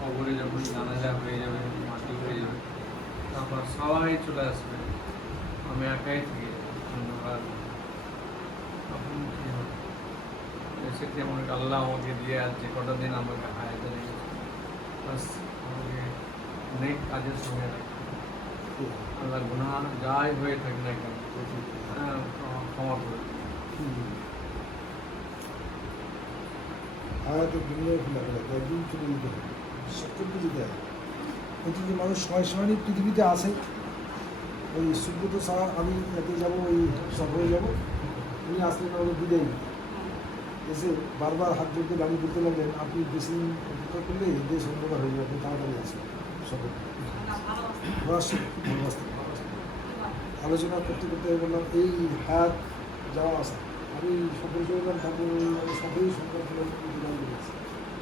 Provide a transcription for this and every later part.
কবরে যখন জানাজা হয়ে যাবে মাটি হয়ে যাবে তারপর সবাই চলে আসবে। আমি একাই থাকি অন্ধকার তখন কী হবে? এসে কেমন আল্লাহ আমাকে দিয়ে আর যে কটা দিন আমাকে হায়াতে রেখেছে বাস আমাকে অনেক কাজের সঙ্গে রাখবে আল্লাহ গুনাহ যাই হয়ে থাকে না কেন হ্যাঁ, ক্ষমা- ক্ষমা করে দিবে। হায়াতে দুনিয়ায় ফেলা গেলে একদিন চলে যেতে হবে। সব করতে যেতে হবে কিন্তু যে মানুষ সময় সময় পৃথিবীতে আসে। ওই সুব্রত সাহা আমি এতে যাব, ওই সফরে যাব। উনি আসলেন আমাদের বিদায় এসে বারবার হাত জোড়তে দাঁড়িয়ে বলতে লাগলেন, আপনি বেশি দিন অপেক্ষা করলে দেশ অন্ধকার হয়ে যাবে, তাড়াতাড়ি আসবেন সফর। আলোচনা করতে করতে বললাম, এই হায়াত যাওয়া আসা আমি সফর করে গেলাম তারপর আমি সফরেই সংখ্যা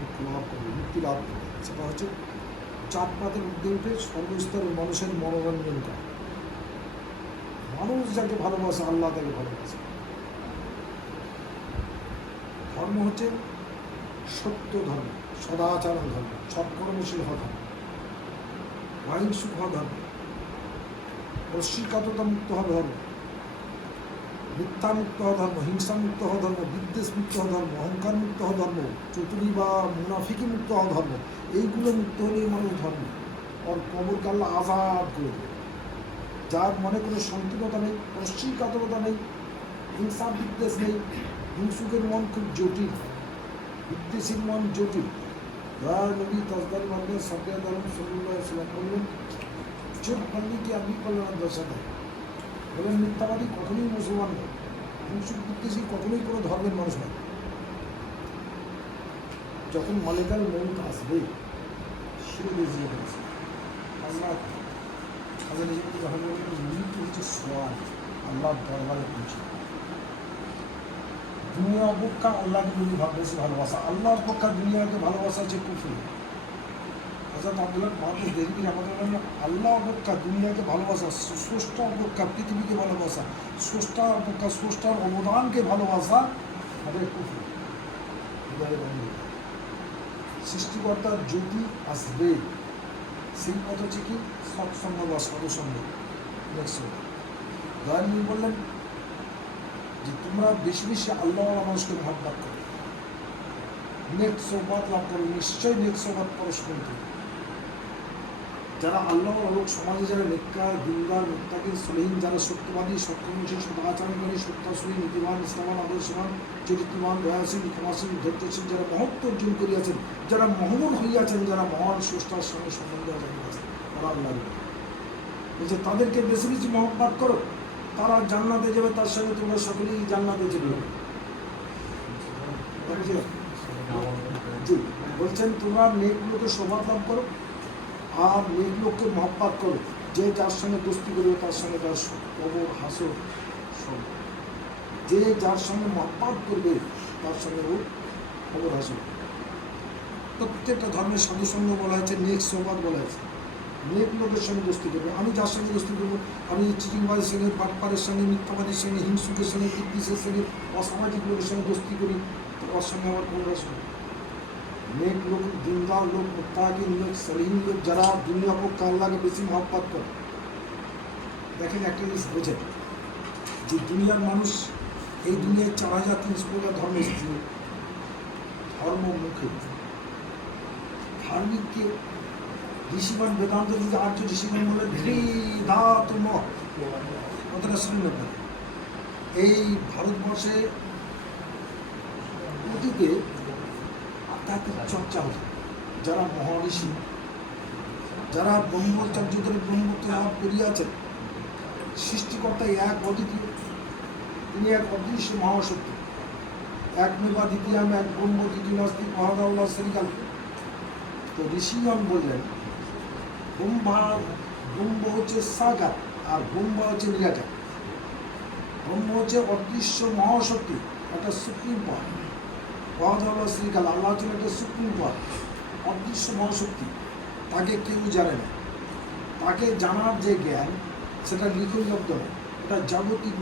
মুক্তি লাভ করবে। মুক্তি লাভ করবে সেটা হচ্ছে জাতপাতের মধ্যে উঠে সর্বস্তরের মানুষের মনোরঞ্জন করা মানুষ যাকে ভালোবাসে, আল্লাহ তাকে ভালোবাসে। ধর্ম হচ্ছে সত্য ধর্ম সদাচরণ ধর্ম, সৎকর্মশীল হওয়া ধর্ম, অহিংসুক হওয়া ধর্ম। রশ্মিকাততা মুক্ত হওয়া ধর্ম। মিথ্যা মুক্ত হওয়া ধর্ম হিংসা মুক্ত হওয়া ধর্ম বিদ্বেষ মুক্ত হওয়া ধর্ম অহংকার মুক্ত হওয়া ধর্ম, চতুরি বা মুনাফিকি মুক্ত ধর্ম, এইগুলো মুক্ত হলেই মানুষ ধর্ম। ওর কবরকে আল্লাহ আজাদ করে যার মনে কোনো সংকীর্ণতা নেই রশ্মিকাতরতা নেই হিংসা বিদ্বেষ নেই, হিংসুকের মন খুব জটিল, বিদ্বেষীর মন জটিল। দয়ার নবী তসদার মানবে সল্লাহ বললেন চোখ কি আপনি দশা দেয়? বলেন মিথ্যাবাদী কখনোই মুসলমান নয়। হিংসুক বিদ্বেষী কখনোই কোনো ধর্মের মানুষ নয়। যখন মালেকাল মৌত আসবে বলেছে আল্লাহ হচ্ছে আল্লাহ দরবারে পৌঁছে। দুনিয়া আল্লাহকে ভালোবাসা আল্লাহ অপেক্ষা দুনিয়াকে ভালোবাসা হচ্ছে কুফুর। হাজরত আব্দুল্লাহ আমাদের আল্লাহ অপেক্ষা, দুনিয়াকে ভালোবাসা অপেক্ষা, পৃথিবীকে ভালোবাসা অপেক্ষা অবদানকে ভালোবাসা হবে সৃষ্টিকর্তার আসবে। সেই পথ হচ্ছে কি? সৎসঙ্গ বা সদসঙ্গ। দয়ানবী বললেন যে, তোমরা বেশি বেশি আল্লাহ মানুষকে মহাব্বাত করো। নেক লাভ করো। নিশ্চয়ই নেক পরস্পর করো যারা আল্লাহ লোক সমাজে যারা নেককার দিনদার মুক্তাকির সলহীন যারা সত্যবাদী সত্যমুষী সদাচরণকারী সত্যাশ্রী নীতিবান ইসলামান আদর্শবান চরিত্রবান দয়াসীন ক্ষমাসীন ধৈর্যশীল যারা মহত্ব অর্জন করিয়াছেন যারা মহমন হইয়াছেন যারা মহান স্রষ্টার সঙ্গে সম্বন্ধ জানিয়াছেন তারা আল্লাহ বলছে তাদেরকে বেশি বেশি মহব্বাত করো। তারা জান্নাতে যাবে তার সঙ্গে তোমরা সকলেই জান্নাতে যাবে। বলছেন তোমরা মেয়েগুলোকে সৌভাগ লাভ করো। আর মেঘলোককে মহব্বাত করো। যে যার সঙ্গে দোস্তি করবে, তার সঙ্গে তার কবর হাসর যে যার সঙ্গে মহব্বাত করবে, তার সঙ্গে ও খবর হাসর প্রত্যেকটা ধর্মের সাধু সঙ্গ বলা হয়েছে, নেক সৌবাদ বলা হয়েছে। নেক লোকের সঙ্গে দোস্তি করবে। আমি যার সঙ্গে দোস্তি করব, আমি চিটিংবাজের সঙ্গে, বাটপারের সঙ্গে, মিথ্যাবাদীর সঙ্গে, হিংসুকের সঙ্গে বিদ্বেষের সঙ্গে, অসামাজিক লোকের সঙ্গে দোস্তি করি, তো ওর সঙ্গে আমার কোনো নেক লোক দিনদার লোক, মুত্তাকিন লোক, সলিহীন লোক, যারা দুনিয়া পক্ষ আল্লাহকে বেশি মহব্বত করে। দেখেন একটা জিনিস বোঝেন, যে দুনিয়ার মানুষ এই দুনিয়ায় চার হাজার, তিনশো প্রকার ধর্ম এসেছে ধর্ম মুখে। ধার্মিককে ঋষিগণ বেদান্ত যদি আর্য ঋষিগণ বলে ধ্রি ধাতুম কথাটা শুনলে এই ভারতবর্ষে অতীতে আধ্যাত্মিক চর্চা হতো। যারা মহর্ষি যারা ব্রহ্মচার্যদের ব্রহ্মত্ব লাভ করিয়াছেন, সৃষ্টিকর্তা এক অদ্বিতীয়। তিনি এক অদৃশ্য মহাসত্য এক মেবা দ্বিতীয়াম, এক ব্রহ্ম দ্বিতীয় নাস্তিক মহাদাউল্লাহ শ্রীকাল। তো ঋষিগণ বললেন, ব্রহ্মা, ব্রহ্ম হচ্ছে সাকার আর ব্রহ্মা হচ্ছে নিরাকার ব্রহ্ম হচ্ছে অদৃশ্য মহাশক্তি, একটা সুপ্রিম পদ পদ হলো শ্রীকাল আল্লাহ হচ্ছেন একটা সুপ্রিম পথ অদৃশ্য মহাশক্তি। তাকে কেউ জানে না। তাকে জানার যে জ্ঞান, সেটা লিখন শব্দ নয়। এটা জাগতিক